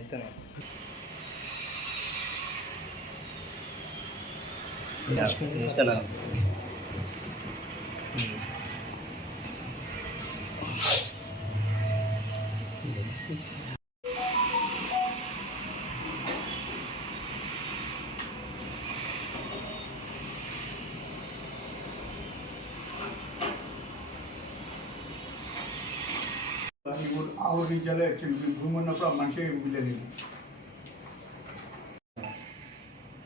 ఎత్తాను ఆవరించాలే వచ్చింది భూమి ఉన్నప్పుడు ఆ మనిషి తెలియదు.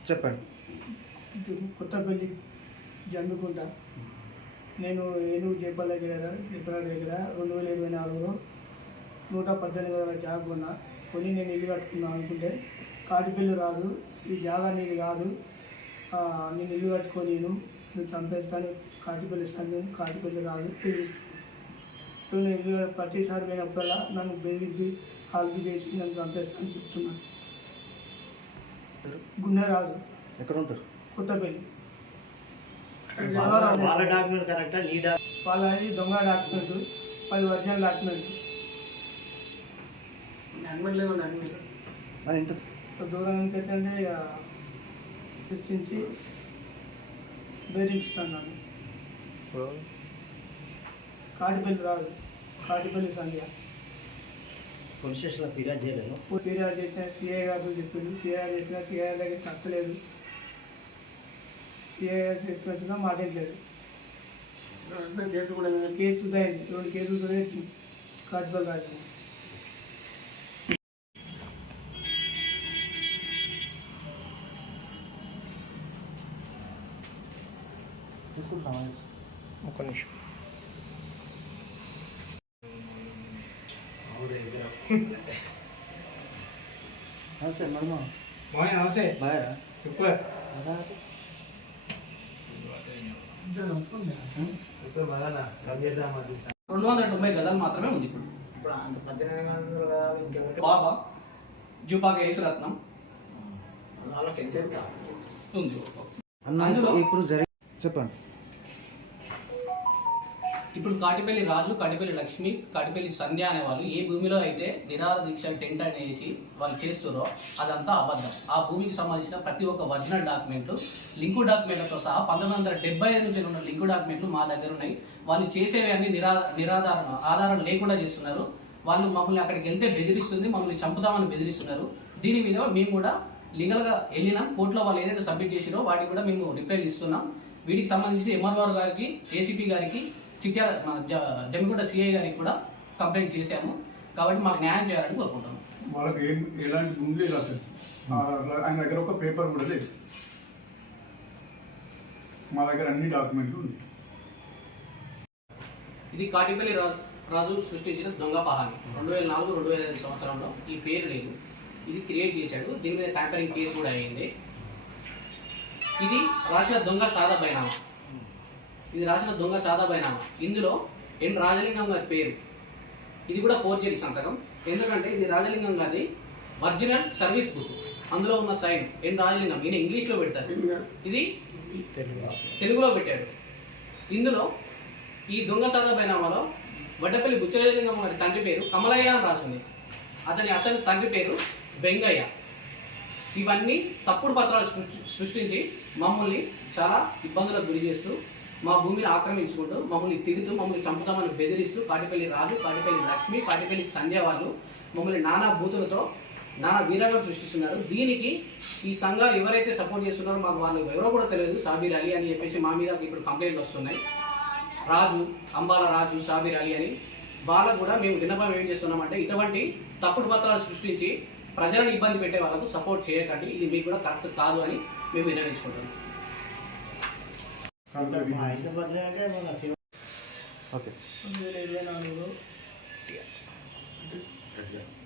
చెప్పండి. కొత్తపల్లి జమ్మికుంట. నేను ఏనుగు జేపల దగ్గర 2024లో 118 గల జాబ్ కొని నేను ఇల్లు కట్టుకున్నాను అనుకుంటే కాటిపల్లి రాదు, ఈ జాగా నీది కాదు, నేను ఇల్లు కట్టుకొని నువ్వు చంపేస్తాను, కాటిపల్లి సంఘం కాటిపల్లి రాదు నేను ఇల్లు ప్రతిసారి పోయినప్పుడల్లా నన్ను బెదిరి కాల్పు చేసి నన్ను చంపేస్తానని చెప్తున్నాను. గుండెరాజు. ఎక్కడ ఉంటారు? కొత్తపల్లి. వాళ్ళ డాక్యుమెంట్ కరెక్టా? నీ వాళ్ళది దొంగ డాక్యుమెంట్, 10 ఒరిజినల్ డాక్యుమెంట్. ఎంత దూరం నుంచి అయితే సృష్టించి బెదిరిస్తాను నన్ను. కాటిపల్లి రాదు, కాటిపల్లి సంధ్య. పోలీస్ స్టేషన్లో ఫిర్యాదు చేయలేదు? ఫిర్యాదు చేసిన సిఐ గారు చెప్పిండు, ఫిర్యాదు చేసిన సిఐ దగ్గర తప్పలేదు, సిఐ గారు చెప్పిన మాట్లాడలేదు. కేసు అయింది, 2 కేసులు కాటిపల్లి రాజు. ఒక్క నిమిషం. నమస్తే మేడమా. నమస్తే. బాగా సూపర్. 290 గజాలు మాత్రమే ఉంది ఇప్పుడు. అంత 1800 గజాలు ఇంకెవరికి? బాబా జూపాక యేసురత్నం వాళ్ళకి ఎంత ఉంది. అందులో ఇప్పుడు చెప్పండి. ఇప్పుడు కాటిపల్లి రాజు, కాటిపల్లి లక్ష్మి, కాటిపల్లి సంధ్య అనే వాళ్ళు ఏ భూమిలో అయితే నిరాహార దీక్ష టెంట్ అనేసి వాళ్ళు చేస్తారో అదంతా అబద్ధం. ఆ భూమికి సంబంధించిన ప్రతి ఒక్క ఒరిజినల్ డాక్యుమెంట్లు, లింకు డాక్యుమెంట్లతో సహా 1975 నుంచి ఉన్న లింకు డాక్యుమెంట్లు మా దగ్గర ఉన్నాయి. వాళ్ళు చేసేవి అన్ని ఆధారం లేకుండా చేస్తున్నారు. వాళ్ళు మమ్మల్ని అక్కడికి వెళ్తే బెదిరిస్తుంది, మమ్మల్ని చంపుతామని బెదిరిస్తున్నారు. దీని మీద మేము కూడా లీగల్గా వెళ్ళినాం. కోర్టులో వాళ్ళు ఏదైతే సబ్మిట్ చేసిరో వాటికి కూడా మేము రిప్లై ఇస్తున్నాం. వీటికి సంబంధించి ఎంఆర్ఓ గారికి, ఏసీపీ గారికి, చిట్యాల జమ్మికుంట సిఐ గారికి కూడా కంప్లైంట్ చేశాము. కాబట్టి మాకు న్యాయం చేయాలని కోరుకుంటాము. వాళ్ళకి ఎలాంటి ముందు లేదు, ఆయన దగ్గర ఒక పేపర్ కూడా లేదు. మా దగ్గర అన్ని డాక్యుమెంట్లు ఉన్నాయి. ఇది కాటిపల్లి రాజు సృష్టించిన దొంగ పహాని. 2004-2005 సంవత్సరంలో ఈ పేరు లేదు, ఇది క్రియేట్ చేశాడు. దీని మీద ట్యాంపరింగ్ కేసు కూడా అయింది. ఇది రాసిన దొంగ సాదా బైనామా. ఇందులో ఎన్ రాజలింగం గారి పేరు, ఇది కూడా ఫోర్జరీ సంతకం. ఎందుకంటే ఇది రాజలింగం గారి ఒరిజినల్ సర్వీస్ బుక్. అందులో ఉన్న సైన్ ఎన్ రాజలింగం, ఈయన ఇంగ్లీష్లో పెడతారు, ఇది తెలుగులో పెట్టాడు. ఇందులో ఈ దొంగ సాదా బైనామాలో వడ్డపల్లి బుచ్చలింగం గారి తండ్రి పేరు కమలయ్య అని రాసింది. అతని అసలు తండ్రి పేరు వెంగయ్య. ఇవన్నీ తప్పుడు పత్రాలు సృష్టించి మమ్మల్ని చాలా ఇబ్బందులకు గురి చేస్తూ, మా భూమిని ఆక్రమించుకుంటూ, మమ్మల్ని తిడుతూ, మమ్మల్ని చంపుతామని బెదిరిస్తూ కాటిపల్లి రాజు, కాటిపల్లి లక్ష్మి, కాటిపల్లి సంధ్య వాళ్ళు మమ్మల్ని నానా బూతులతో నానా వీరంగం సృష్టిస్తున్నారు. దీనికి ఈ సంఘాలు ఎవరైతే సపోర్ట్ చేస్తున్నారో మాకు వాళ్ళు ఎవరో కూడా తెలియదు. సాబీర్ అలీ అని చెప్పేసి మా మీద ఇప్పుడు కంప్లైంట్లు వస్తున్నాయి. రాజు, అంబాల రాజు, సాబీర్ అలీ అని వాళ్ళకు కూడా మేము విన్నపం ఏం చేస్తున్నామంటే, ఇటువంటి తప్పుడు పత్రాలు సృష్టించి ప్రజలను ఇబ్బంది పెట్టే వాళ్ళకు సపోర్ట్ చేయకండి. ఇది మీకు కూడా కరెక్ట్ కాదు అని మేము విన్నవించుకుంటాం. ఓకే. 2024